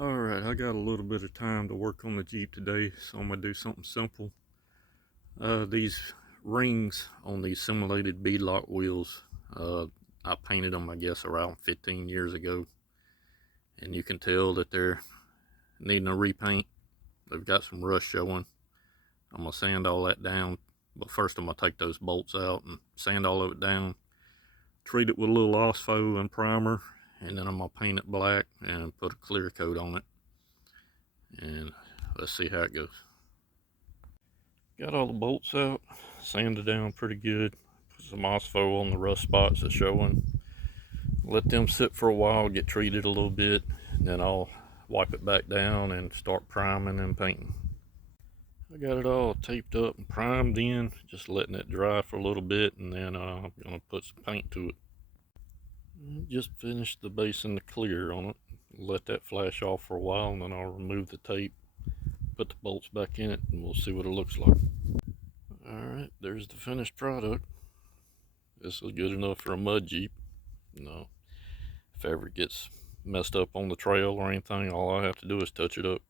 Alright, I got a little bit of time to work on the Jeep today, so I'm going to do something simple. These rings on these simulated beadlock wheels, I painted them I guess around 15 years ago, and you can tell that they're needing a repaint. They've got some rust showing. I'm going to sand all that down, but first I'm going to take those bolts out and sand all of it down, treat it with a little OSFO and primer, and then I'm going to paint it black and put a clear coat on it, and let's see how it goes. Got all the bolts out, sanded down pretty good, put some OSFO on the rust spots that's showing, let them sit for a while, get treated a little bit, and then I'll wipe it back down and start priming and painting. I got it all taped up and primed in, just letting it dry for a little bit, and then I'm going to put some paint to it. Just finished the base and the clear on it. Let that flash off for a while, and then I'll remove the tape, put the bolts back in it, and we'll see what it looks like. Alright, there's the finished product. This is good enough for a mud Jeep. No, if ever it gets messed up on the trail or anything, all I have to do is touch it up.